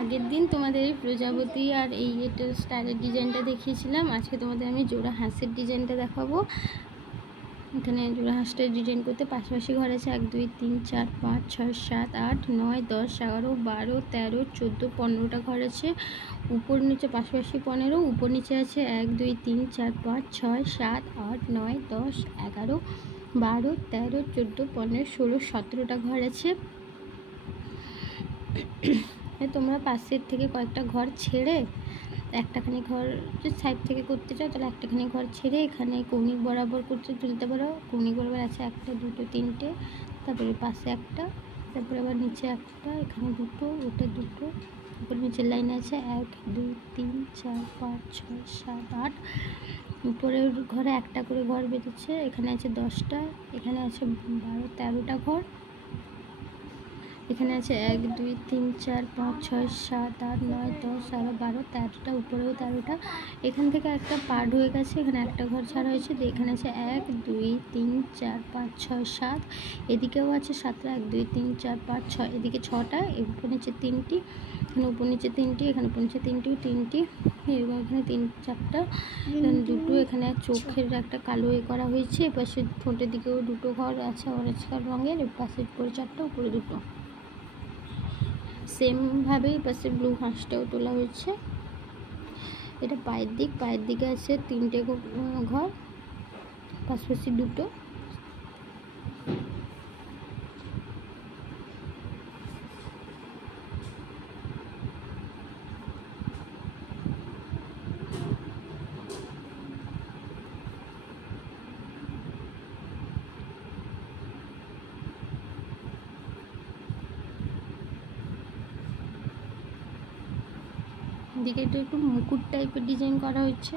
আগের দিন তোমাদের এই প্রজাপতি আর এই এটা স্টারের ডিজাইনটা দেখিয়েছিলাম। আজকে তোমাদের আমি জোড়া হাঁসের ডিজাইনটা দেখাবো। এখানে জোড়া হাঁসটার ডিজাইন করতে পাশাপাশি ঘর আছে 1 2 3 4 5 6 7 8 9 10 11 12 13 14 15টা ঘর আছে। উপর নিচে পাশাপাশি 15, উপর নিচে আছে 1 2 3 4 5 6 7 8 9 10 11 12 13 14 15 16 17টা ঘর আছে। তোমরা পাশের থেকে কয়েকটা ঘর ছেড়ে একটাখানি ঘর সাইড থেকে করতে চাও তাহলে একটাখানি ঘর ছেড়ে এখানে কৌণিক বরাবর করতে তুলতে পারো। কৌণিক বরাবর আছে 1 2 3টে, তারপরে পাশে একটা, তারপরে আবার নিচে একটা, এখানে দুটো, ওটা দুটো, তারপর নিচের লাইনে আছে 1 2 3 4 5 6 7 8। উপরের ঘরে একটা করে ঘর বেঁধেছে। এখানে আছে 10টা, এখানে আছে 12 13টা ঘর। এখানে আছে 1 2 3 4 5 6 7 8 9 10 11 12 13টা, উপরেও 13টা। এখান থেকে একটা পার্ট হয়ে গেছে, এখানে একটা ঘর ছাড়া হয়েছে। এখানে আছে 1 2 3 4 5 6 7, এদিকেও আছে 7টা, 1 2 3 4 5 6, এদিকে 6টা, উপর নিচে 3টি, এখানে উপর নিচে 3টি, এখানে উপর নিচে 3টি, এবং এখানে 3 4টা, এখানে দুটো, এখানে চোখের একটা কালো করা হয়েছে। এপাশে ঠোঁটের দিকেও দুটো ঘর আছে অরেঞ্জ রঙের, এপাশে উপরে 4টা, উপরে দুটো। সেমভাবেই পাশে ব্লু হাঁসটাও তোলা হয়েছে। এটা পায়ের দিকে আছে 3টে ঘর, পাশাপাশি দুটো। দিকে একটু মুকুট টাইপের ডিজাইন করা হচ্ছে।